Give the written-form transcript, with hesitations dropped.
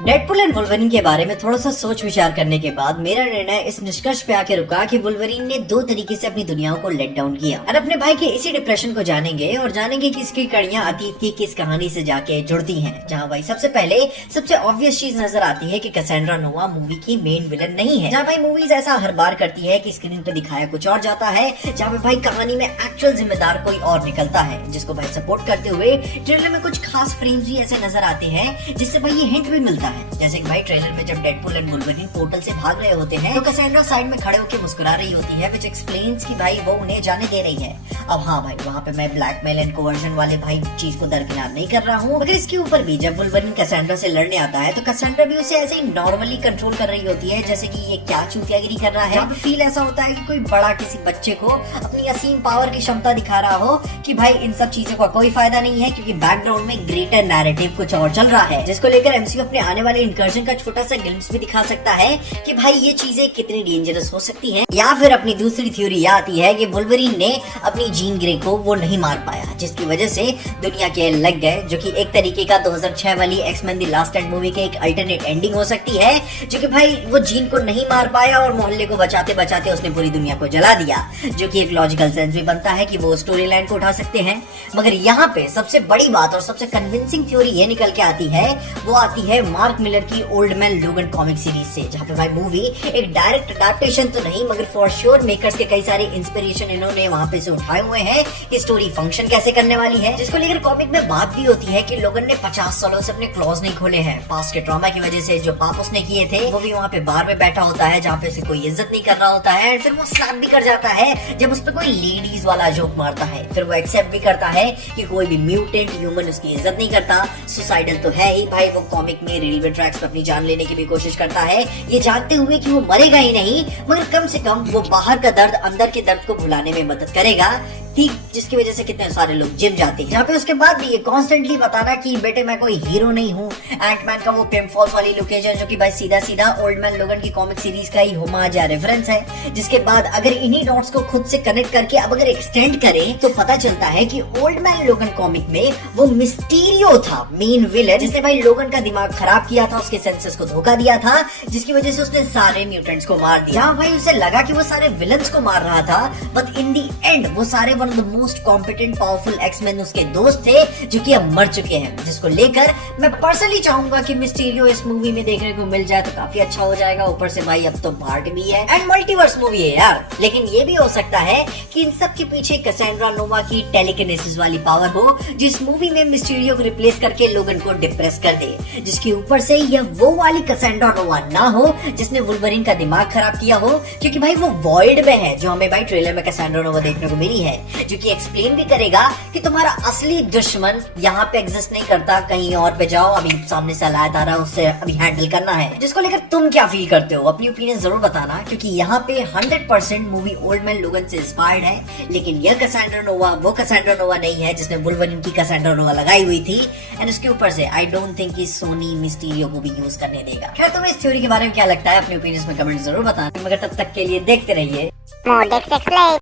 Deadpool and Wolverine के बारे में थोड़ा सा सोच विचार करने के बाद मेरा निर्णय इस निष्कर्ष पे आके रुका कि वुल्वरीन ने दो तरीके से अपनी दुनिया को लेट डाउन किया और अपने भाई के इसी डिप्रेशन को जानेंगे और जानेंगे कि इसकी कड़ियां अतीत की किस कहानी से जाके जुड़ती हैं। जहां भाई सबसे पहले सबसे ऑब्वियस चीज नजर आती है कि कैसेंड्रा नोवा मूवी की मेन विलन नहीं है। जहाँ भाई मूवीज ऐसा हर बार करती है कि स्क्रीन पे दिखाया कुछ और जाता है, जहाँ पे भाई कहानी में एक्चुअल जिम्मेदार कोई और निकलता है, जिसको भाई सपोर्ट करते हुए ट्रेलर में कुछ खास फ्रेम्स भी ऐसे नजर आते हैं जिससे भाई ये हिंट भी मिलता है। जैसे कि भाई ट्रेलर में जब डेडपुल एंड वुल्वरीन पोर्टल से भाग रहे होते हैं तो कैसेंड्रा साइड में खड़े होकर मुस्कुरा रही होती है, व्हिच एक्सप्लेन्स कि भाई वो उन्हें जाने दे रही है। अब हाँ भाई, वहाँ पे मैं ब्लैकमेल एंड कोवर्जन वाले भाई चीज को दरकिनार नहीं कर रहा हूँ, मगर इसके ऊपर भी जब वुल्वरीन कैसेंड्रा से लड़ने आता है तो कैसेंड्रा भी उसे ऐसे ही नॉर्मली कंट्रोल कर रही होती है, जैसे कि ये क्या चूतियागिरी कर रहा है। यहाँ पे फील ऐसा होता है कि कोई बड़ा किसी बच्चे को अपनी असीम पावर की क्षमता दिखा रहा हो कि भाई इन सब चीजों का कोई फायदा नहीं है, क्योंकि बैकग्राउंड में ग्रेटर नैरेटिव कुछ और चल रहा है, जिसको लेकर एमसीयू अपने आने वाले इंकर्जन का छोटा सा ग्लिम्स भी दिखा सकता है कि भाई ये चीजें कितनी डेंजरस हो सकती हैं। या फिर अपनी दूसरी थ्योरी यह आती है कि वुल्वरीन ने अपनी जीन ग्रे को वो नहीं मार पाया, जिसकी वजह से दुनिया के लग गए, जो कि एक तरीके का 2006 वाली X Men the last stand movie के एक अल्टरनेट एंडिंग हो सकती है, जो कि भाई वो जीन को नहीं मार पाया और मोहल्ले को बचाते बचाते उसने पूरी दुनिया को जला दिया, जो कि एक लॉजिकल सेंस भी बनता है कि वो स्टोरी लाइन को उठा सकते हैं। मगर यहाँ पे सबसे बड़ी बात और सबसे कन्विंसिंग थ्योरी ये निकल के आती है, वो आती है मार्क मिलर की ओल्ड मैन लोगन कॉमिक सीरीज से, जहाँ पे भाई मूवी एक डायरेक्ट अडेप्टेशन तो नहीं, मगर फॉर श्योर मेकर्स के कई सारे इंस्पिरेशन इन्होंने वहाँ पे से उठाए हुए हैं कि स्टोरी फंक्शन कैसे करने वाली है, जिसको लेकर कॉमिक में बात भी होती है कि लोगन ने 50 सालों से अपने क्लॉज नहीं खोले हैं। पास्ट के ट्रॉमा की वजह से जो पाप उसने किए थे वो भी वहाँ पे बार में बैठा होता है, जहाँ पे उसे कोई इज्जत नहीं कर रहा होता है, फिर वो स्लैप भी कर जाता है जब उस पर कोई लेडीज वाला जोक मारता है, फिर वो एक्सेप्ट भी करता है कि कोई भी म्यूटेंट ह्यूमन उसकी इज्जत नहीं करता, सुसाइडल तो है ही भाई। वो कॉमिक में रेलवे ट्रैक्स पे अपनी जान लेने की भी कोशिश करता है, ये जानते हुए कि वो मरेगा ही नहीं, मगर कम से कम वो बाहर का दर्द अंदर के दर्द को भुलाने में मदद करेगा, ठीक जिसकी वजह से कितने सारे लोग जिम जाते हैं। यहाँ पे उसके बाद भी ये कॉन्स्टेंटली बताना कि बेटे मैं कोई हीरो नहीं हूँ। एंटमैन का वो पिम्प फॉल्स वाली लोकेशन जो कि भाई सीधा सीधा ओल्ड मैन लोगन की कॉमिक सीरीज का ही होमाज या रेफरेंस है, जिसके बाद अगर इन्हीं डॉट्स को खुद से कनेक्ट करके अब अगर एक्सटेंड करें तो पता चलता है कि ओल्ड मैन लोगन कॉमिक में वो मिस्टीरियो था मेन विलन, जिसने भाई लोगन का दिमाग खराब किया था, उसके सेंसेस को धोखा दिया था, जिसकी वजह से उसने सारे म्यूटेंट्स को मार दिया। यहाँ भाई उसे लगा कि वो सारे विलन्स को मार रहा था, बट इन दी एंड वो सारे one of the most competent powerful X Men उसके दोस्त थे, जो कि अब मर चुके हैं, जिसको लेकर मैं पर्सनली चाहूंगा कि मिस्टीरियो इस मूवी में देखने को मिल जाए तो काफी अच्छा हो जाएगा। ऊपर से भाई अब तो पार्ट भी है एंड मल्टीवर्स मूवी है यार, लेकिन ये भी हो सकता है कि इन सब के पीछे कैसेंड्रा नोवा की टेलीकिनेसिस वाली पावर हो, जिस मूवी में मिस्टीरियो को रिप्लेस करके लोगन को डिप्रेस कर दे, जिसके ऊपर से यह वो वाली कैसेंड्रा नोवा ना हो जिसने वुल्वरीन का दिमाग खराब किया हो, क्योंकि भाई वो वॉइड में है, जो हमें भाई ट्रेलर में कैसेंड्रा नोवा देखने को मिली है, जो कि एक्सप्लेन भी करेगा कि तुम्हारा असली दुश्मन यहाँ पे एग्जिस्ट नहीं करता, कहीं और पे जाओ, अभी सामने से लाया आ रहा है, उससे अभी हैंडल करना है। जिसको लेकर तुम क्या फील करते हो, अपनी ओपिनियन जरूर बताना, क्योंकि यहाँ पे 100% मूवी ओल्ड मैन लोगन से इंस्पायर्ड है, लेकिन यह कैसेंड्रा नोवा वो कैसेंड्रा नोवा नहीं है जिसने वुल्वरीन की कैसेंड्रा नोवा लगाई हुई थी। एंड उसके ऊपर से आई डोंट थिंक कि सोनी मिस्टीरियो को भी यूज करने देगा। खैर तुम्हें इस थ्योरी के बारे में क्या लगता है, अपनी ओपिनियन में कमेंट जरूर बताना, मगर तब तक के लिए देखते रहिए।